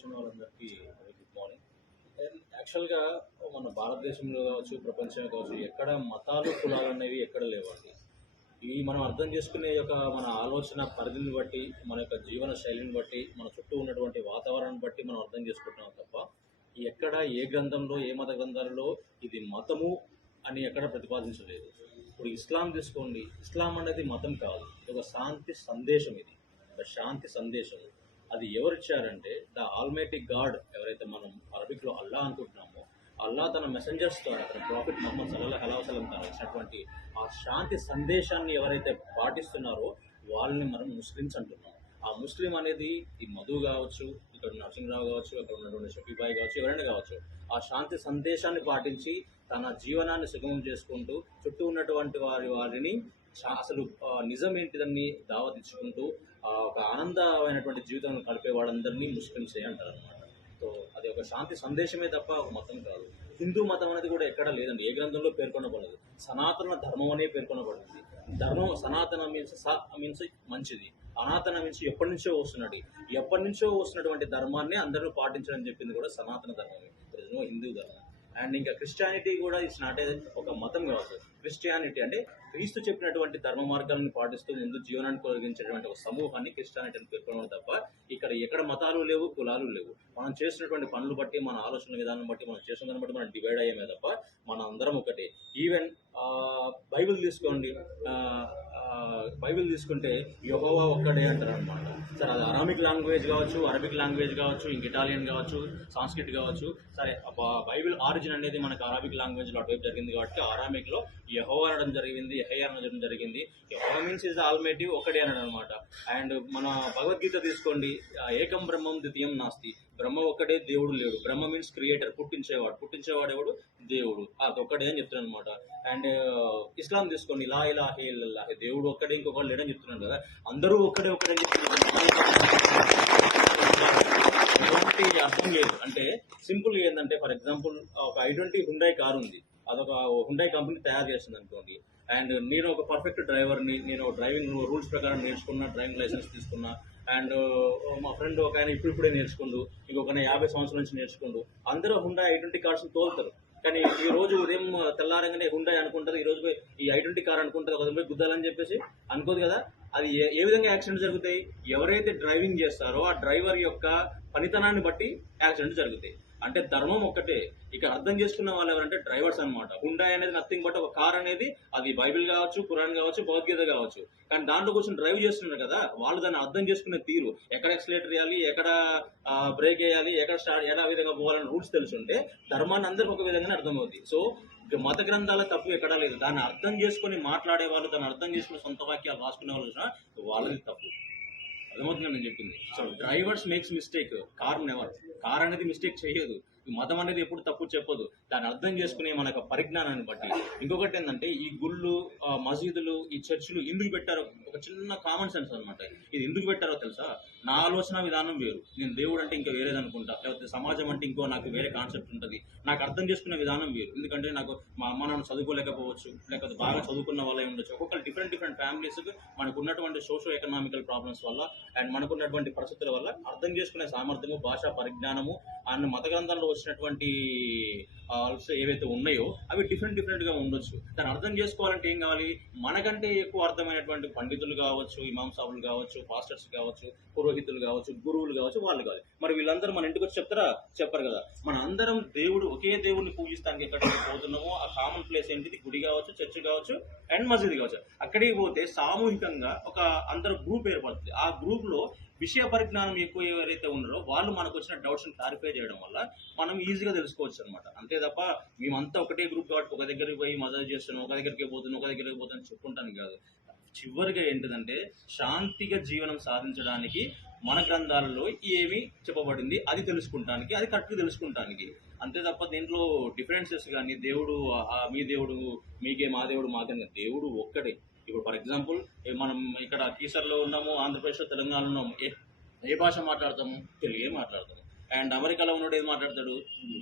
వచ్చిన వాళ్ళందరికీ good morning. యాక్చువల్గా మన భారతదేశంలో కావచ్చు, ప్రపంచంలో కావచ్చు, ఎక్కడ మతాలు కులాలు అనేవి ఎక్కడ లేవండి. ఇవి మనం అర్థం చేసుకునే యొక్క మన ఆలోచన పరిధిని బట్టి, మన యొక్క జీవన శైలిని బట్టి, మన చుట్టూ ఉన్నటువంటి వాతావరణాన్ని బట్టి మనం అర్థం చేసుకుంటున్నాం తప్ప ఎక్కడ ఏ గ్రంథంలో ఏ మత గ్రంథాలలో ఇది మతము అని ఎక్కడ ప్రతిపాదించలేదు. ఇప్పుడు ఇస్లాం తీసుకోండి, ఇస్లాం అనేది మతం కాదు, ఇది ఒక శాంతి సందేశం. ఇది ఒక శాంతి సందేశం. అది ఎవరిచ్చారంటే ద ఆల్మైటీ గాడ్, ఎవరైతే మనం అరబిక్లో అల్లా అనుకుంటున్నామో, అల్లా తన మెసెంజర్స్ ద్వారా, తన ప్రాఫిట్ ముహమ్మద్ సల్లల్లాహు అలైహి వసల్లం ద్వారా ఇచ్చినటువంటి ఆ శాంతి సందేశాన్ని ఎవరైతే పాటిస్తున్నారో వాళ్ళని మనం ముస్లిమ్స్ అంటున్నాం. ఆ ముస్లిం అనేది ఈ మధు కావచ్చు, ఇక్కడ నరసింహరావు కావచ్చు, అక్కడ ఉన్నటువంటి షఫీబాయి కావచ్చు, ఎవరైనా కావచ్చు, ఆ శాంతి సందేశాన్ని పాటించి తన జీవనాన్ని సుగమం చేసుకుంటూ చుట్టూ ఉన్నటువంటి వారిని అసలు నిజం ఏంటిదని దావత్ ఇచ్చుకుంటూ ఒక ఆనందమైనటువంటి జీవితం గడిపే వాళ్ళందరినీ ముస్లిమ్సే అంటారు అనమాట. సో అది ఒక శాంతి సందేశమే తప్ప ఒక మతం కాదు. హిందూ మతం అనేది కూడా ఎక్కడా లేదండి, ఏ గ్రంథంలో పేర్కొనబడదు. సనాతన ధర్మం అనే పేర్కొనబడింది. ధర్మం సనాతన మీన్స్ మంచిది, అనాతన మీన్స్ ఎప్పటి నుంచో వస్తున్నది. ఎప్పటి నుంచో వస్తున్నటువంటి ధర్మాన్ని అందరూ పాటించడం చెప్పింది కూడా సనాతన ధర్మమే, హిందూ ధర్మం. అండ్ ఇంకా క్రిస్టియానిటీ కూడా ఇట్స్ నాట్ ఒక మతం కావచ్చు. క్రిస్టియానిటీ అంటే క్రీస్తు చెప్పినటువంటి ధర్మ మార్గాలను పాటిస్తూ ముందు జీవనాన్ని కొనసాగించేటువంటి ఒక సమూహాన్ని క్రిస్టియానిటీ అని పేర్కొనడం తప్ప ఇక్కడ ఎక్కడ మతాలు లేవు, కులాలు లేవు. మనం చేసినటువంటి పనులు బట్టి, మన ఆలోచన విధానం బట్టి, మనం చేసిన దాన్ని బట్టి మనం డివైడ్ అయ్యామే తప్ప మన అందరం ఒకటే. ఈవెన్ బైబిల్ తీసుకోండి, బైబిల్ తీసుకుంటే యెహోవా ఒక్కడే అంటారు అనమాట. సరే, అది అరామిక్ లాంగ్వేజ్ కావచ్చు, అరబిక్ లాంగ్వేజ్ కావచ్చు, ఇంక ఇటాలియన్ కావచ్చు, సాంస్క్రిట్ కావచ్చు. సరే, బైబిల్ ఆరిజిన్ అనేది మనకు అరబిక్ లాంగ్వేజ్లో అటువైపు జరిగింది కాబట్టి అరామిక్లో యెహోవా అనడం జరిగింది, యెహోవా అనడం జరిగింది. యెహోవా మీన్స్ ఇస్ ఆల్మైటీ, ఒకటే అనడం అనమాట. అండ్ మన భగవద్గీత తీసుకోండి, ఏకం బ్రహ్మం ద్వితీయం నాస్తి, బ్రహ్మ ఒక్కడే, దేవుడు లేడు. బ్రహ్మ మీన్స్ క్రియేటర్, పుట్టించేవాడు ఎవడు? దేవుడు. అది ఒక్కడే అని చెప్తున్నాను అనమాట. అండ్ ఇస్లాం తీసుకోండి, లా ఇలాహ ఇల్లల్లాహ్, దేవుడు ఒక్కడే, ఇంకొకటి లేడని చెప్తున్నాను కదా. అందరూ ఒక్కడే అని చెప్తున్నారు. ఎలాంటి అర్థం లేదు. అంటే సింపుల్ ఏంటంటే, ఫర్ ఎగ్జాంపుల్ ఒక i20 హుండాయ్ కారు ఉంది, అదొక హుండాయ్ కంపెనీ తయారు చేస్తుంది అనుకోండి. అండ్ నేను ఒక పర్ఫెక్ట్ డ్రైవర్ని, నేను డ్రైవింగ్ రూల్స్ ప్రకారం నేర్చుకున్నా, డ్రైవింగ్ లైసెన్స్ తీసుకున్నా. అండ్ మా ఫ్రెండ్ ఒక ఆయన ఇప్పుడే నేర్చుకుండు, ఇంకొక 50 సంవత్సరాల నుంచి నేర్చుకుండు. అందరూ హుండాయ్ i20 కార్స్ని తోలుతారు. కానీ ఈ రోజు ఉదయం తెల్లారంగానే హుండాయ్ అనుకుంటారు, ఈ రోజు ఈ i20 కార్ అనుకుంటారు, ఒక పోయి గుద్దాలని చెప్పేసి అనుకోదు కదా. అది ఏ విధంగా యాక్సిడెంట్ జరుగుతాయి? ఎవరైతే డ్రైవింగ్ చేస్తారో ఆ డ్రైవర్ యొక్క పనితనాన్ని బట్టి యాక్సిడెంట్ జరుగుతాయి. అంటే ధర్మం ఒక్కటే. ఇక అర్థం చేసుకున్న వాళ్ళు ఎవరంటే డ్రైవర్స్ అనమాట. హుండాయ్ అనేది నథింగ్ బట్ ఒక కార్ అనేది, అది బైబిల్ కావచ్చు, ఖురాన్ కావచ్చు, భగవద్గీత కావచ్చు. కానీ దాంట్లో కూర్చొని డ్రైవ్ చేస్తున్నారు కదా, వాళ్ళు దాన్ని అర్థం చేసుకునే తీరు, ఎక్కడ ఎక్సలేటర్ వేయాలి, ఎక్కడ బ్రేక్ వేయాలి, ఎక్కడ స్టార్ట్, ఎలా విధంగా పోవాలని రూల్స్ తెలుసుంటే ధర్మాన్ని అందరికి ఒక విధంగానే అర్థమవుతుంది. సో మత గ్రంథాల తప్పు ఎక్కడా లేదు. దాన్ని అర్థం చేసుకుని మాట్లాడే వాళ్ళు, దాన్ని అర్థం చేసుకుని సొంత వాక్యాలు రాసుకునే వాళ్ళు వాళ్ళది తప్పు. అర్థమవుతుందని నేను చెప్పింది. So drivers makes mistake, car never. Car అనేది మిస్టేక్ చేయదు. మతం అనేది ఎప్పుడు తప్పు చెప్పదు. దాన్ని అర్థం చేసుకునే మన యొక్క పరిజ్ఞానాన్ని బట్టి. ఇంకొకటి ఏంటంటే, ఈ గుళ్ళు, మసీదులు, ఈ చర్చిలు ఎందుకు పెట్టారో ఒక చిన్న కామన్ సెన్స్ అనమాట. ఇది ఎందుకు పెట్టారో తెలుసా? నా ఆలోచన విధానం వేరు, నేను దేవుడు అంటే ఇంకా వేరేది అనుకుంటా, లేకపోతే సమాజం అంటే ఇంకో నాకు వేరే కాన్సెప్ట్ ఉంటుంది. నాకు అర్థం చేసుకునే విధానం వేరు. ఎందుకంటే నాకు మా అమ్మ నాన్న చదువుకోలేకపోవచ్చు, లేకపోతే బాగా చదువుకున్న వాళ్ళే ఉండొచ్చు. ఒక్కొక్కరు డిఫరెంట్ ఫ్యామిలీస్కి మనకు ఉన్నటువంటి సోషో ఎకనామికల్ ప్రాబ్లమ్స్ వల్ల అండ్ మనకున్నటువంటి పరిస్థితుల వల్ల అర్థం చేసుకునే సామర్థ్యము, భాషా పరిజ్ఞానము అండ్ మత గ్రంథాల్లో వచ్చినటువంటి ఏవైతే ఉన్నాయో అవి డిఫరెంట్గా ఉండొచ్చు. దాన్ని అర్థం చేసుకోవాలంటే ఏం కావాలి? మనకంటే ఎక్కువ అర్థమైనటువంటి పండితులు కావచ్చు, ఇమాం సాబులు కావచ్చు, పాస్టర్స్ కావచ్చు, పురోహితులు కావచ్చు, గురువులు కావచ్చు, వాళ్ళు కావాలి. మరి వీళ్ళందరూ మన ఇంటికి వచ్చి చెప్తారా? చెప్పరు కదా. మన అందరం ఒకే దేవుడిని పూజిస్తానికి ఎక్కడికి పోతున్నామో ఆ కామన్ ప్లేస్ ఏంటిది? గుడి కావచ్చు, చర్చ్ కావచ్చు, అండ్ మసీద్ కావచ్చు. అక్కడికి పోతే సామూహికంగా ఒక అందరూ గ్రూప్ ఏర్పడుతుంది. ఆ గ్రూప్ లో విషయ పరిజ్ఞానం ఎక్కువ ఎవరైతే ఉన్నారో వాళ్ళు మనకు వచ్చిన డౌట్స్ని క్లారిఫై చేయడం వల్ల మనం ఈజీగా తెలుసుకోవచ్చు అనమాట. అంతే తప్ప మేమంతా ఒకటే గ్రూప్ కాబట్టి ఒక దగ్గరికి పోయి మదర్ చేస్తున్నాం, ఒక దగ్గరికి పోతున్నాం చెప్పుకుంటాను కాదు. చివరిగా ఏంటిదంటే, శాంతిగా జీవనం సాధించడానికి మన గ్రంథాలలో ఏమి చెప్పబడింది అది తెలుసుకుంటానికి, అది కరెక్ట్గా తెలుసుకుంటానికి. అంతే తప్ప దీంట్లో డిఫరెన్సెస్ కానీ దేవుడు మీ దేవుడు మీకే, మా దేవుడు మాకే, దేవుడు ఒక్కడే. ఇప్పుడు ఫర్ ఎగ్జాంపుల్ మనం ఇక్కడ కీసర్లో ఉన్నాము, ఆంధ్రప్రదేశ్లో, తెలంగాణలో ఉన్నాము. ఏ భాష మాట్లాడతాము? తెలుగే మాట్లాడతాము. అండ్ అమెరికాలో ఉన్నవాడు ఏది మాట్లాడతాడు?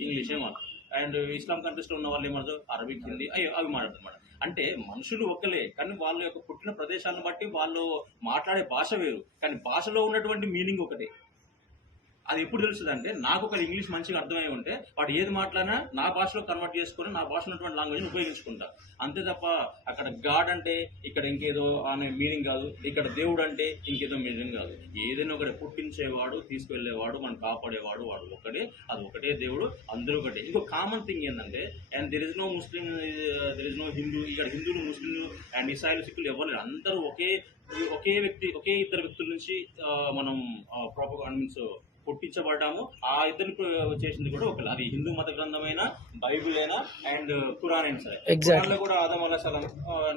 ఇంగ్లీషే మాట్లాడతాడు. అండ్ ఇస్లాం కంట్రీస్లో ఉన్న వాళ్ళు ఏమాడతారు? అరబిక్, హిందీ అవి మాట్లాడతారు అన్నమాట. అంటే మనుషులు ఒక్కలే, కానీ వాళ్ళ యొక్క పుట్టిన ప్రదేశాలను బట్టి వాళ్ళు మాట్లాడే భాష వేరు, కానీ భాషలో ఉన్నటువంటి మీనింగ్ ఒకటే. అది ఎప్పుడు తెలుస్తుంది అంటే నాకు ఒక ఇంగ్లీష్ మంచిగా అర్థమై ఉంటే వాడు ఏది మాట్లాడినా నా భాషలో కన్వర్ట్ చేసుకుని నా భాషలో ఉన్నటువంటి లాంగ్వేజ్ ఉపయోగించుకుంటా. అంతే తప్ప అక్కడ గాడ్ అంటే ఇక్కడ ఇంకేదో అనే మీనింగ్ కాదు, ఇక్కడ దేవుడు అంటే ఇంకేదో మీనింగ్ కాదు. ఏదైనా ఒకటి పుట్టించేవాడు, తీసుకువెళ్ళేవాడు, మనం కాపాడేవాడు వాడు ఒకటే, అది ఒకటే దేవుడు, అందరూ ఒకటే. ఇంకో కామన్ థింగ్ ఏంటంటే, and there is no Muslim, there is no Hindu. ఇక్కడ హిందువులు, ముస్లింలు అండ్ ఇస్రాయల్, సిక్కులు ఎవరు లేరు, అందరూ ఒకే వ్యక్తి, ఒకే ఇద్దరు వ్యక్తుల నుంచి మనం మీన్స్ పుట్టించబడ్డాము. ఆ ఇద్దరిని చేసింది కూడా ఒకళ్ళు, అది హిందూ మత గ్రంథమైన బైబిల్ అయినా అండ్ ఖురాన్ అయినా సరే. ఖురాన్లో కూడా ఆదం అలైహిస్సలాం,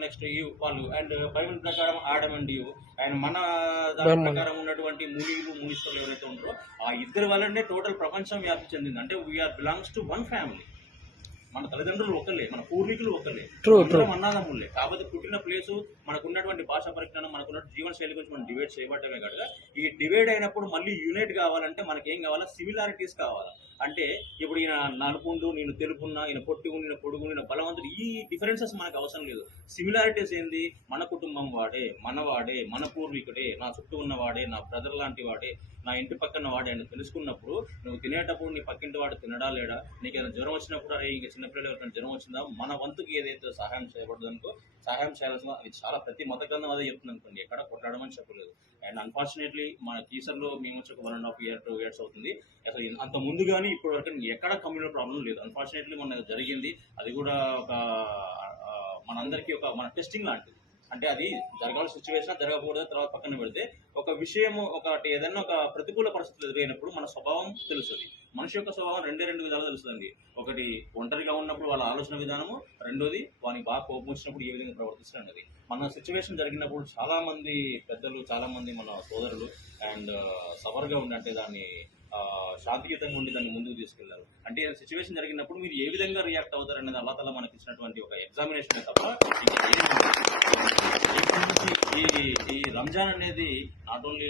నెక్స్ట్ ఈవ్ వాళ్ళు, అండ్ బైబిల్ ప్రకారం ఆడమ్ అండ్ ఈవ్, అండ్ మన దాని ప్రకారం ఉన్నటువంటి మునీశ్వరులు ఎవరైతే ఉంటారో ఆ ఇద్దరి వల్లనే టోటల్ ప్రపంచం వ్యాప్తి చెందింది. అంటే we are belongs to one family. మన తల్లిదండ్రులు ఒకళ్ళే, మన పూర్వీకులు ఒకళ్ళే, అన్నాదమ్ములే. కాకపోతే పుట్టిన ప్లేసు, మనకున్నటువంటి భాషా పరిజ్ఞానం, మనకున్న జీవన శైలి గురించి మనం డివైడ్ చేయబడ్డమే కనుక, ఈ డివైడ్ అయినప్పుడు మళ్ళీ యూనిట్ కావాలంటే మనకేం కావాలా? సిమిలారిటీస్ కావాలా. అంటే ఇప్పుడు ఈయన నలుపుండు, నేను తెలుపున్నా, ఈయన పొట్టిగు, నేను పొడుగు, నేను బలవంతుడు, ఈ డిఫరెన్సెస్ మనకు అవసరం లేదు. సిమిలారిటీస్ ఏంది? మన కుటుంబం వాడే, మనవాడే, మన పూర్వీకుడే, నా చుట్టూ ఉన్నవాడే, నా బ్రదర్ లాంటి వాడే, నా ఇంటి పక్కన వాడే అని తెలుసుకున్నప్పుడు నువ్వు తినేటప్పుడు నీ పక్కింటి వాడు తినడా లేడా, నీకు ఏదైనా జ్వరం వచ్చినప్పుడు అరే ఇంక చిన్నపిల్లలు ఎవరికైనా జ్వరం వచ్చిందా, మన వంతుకి ఏదైతే సహాయం చేయబడదు అనుకో, సహాయం చేయాల్సిన, అది చాలా ప్రతి మత గ్రంథం అదే చెప్తుంది అనుకోండి, ఎక్కడ కొట్లాడమని చెప్పలేదు. అండ్ అన్ఫార్చునేట్లీ మన టీచర్లో మేము వచ్చి ఒక 1.5 years 2 years అవుతుంది. అసలు అంత ముందు కానీ ఇప్పటి వరకు ఎక్కడ కమ్యూనల్ ప్రాబ్లం లేదు. అన్ఫార్చునేట్లీ మొన్న జరిగింది, అది కూడా ఒక మనందరికీ ఒక మన టెస్టింగ్ లాంటిది. అంటే అది జరగాల్సిన సిచ్యువేషన్ జరగకూడదు, తర్వాత పక్కన పెడితే ఒక విషయము, ఒకటి ఏదైనా ఒక ప్రతికూల పరిస్థితులు ఎదురైనప్పుడు మన స్వభావం తెలుస్తుంది. మనిషి యొక్క స్వభావం రెండు విధాలు తెలుస్తుంది. ఒకటి ఒంటరిగా ఉన్నప్పుడు వాళ్ళ ఆలోచన విధానము, రెండోది వానికి బాగా కోపం వచ్చినప్పుడు ఏ విధంగా ప్రవర్తిస్తున్నది. మన సిచ్యువేషన్ జరిగినప్పుడు చాలా మంది పెద్దలు, చాలా మంది మన సోదరులు అండ్ సవర్గా ఉండి, అంటే దాన్ని శాంతియుతంగా ఉండి దాన్ని ముందుకు తీసుకెళ్లారు. అంటే సిచ్యువేషన్ జరిగినప్పుడు మీరు ఏ విధంగా రియాక్ట్ అవుతారు అనేది అల్లాహ్ తాలా మనకి ఇచ్చినటువంటి ఒక ఎగ్జామినేషన్ తప్ప ఈ రంజాన్ అనేది నాట్ ఓన్లీ